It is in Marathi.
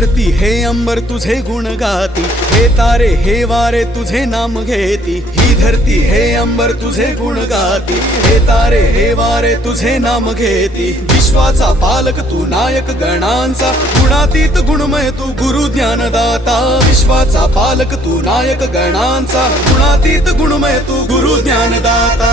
धरती हे अंबर तुझे गुण गाती, हे तारे हे वारे तुझे नाम घेती। ही धरती हे अंबर तुझे गुण गाती, हे तारे हे वारे तुझे नाम घेती। विश्वाचा पालक तू नायक गणांचा, गुणातीत गुणमय तू गुरु ज्ञानदाता। विश्वाचा पालक तू नायक गणांचा, गुणातीत गुणमय तू गुरु ज्ञानदाता।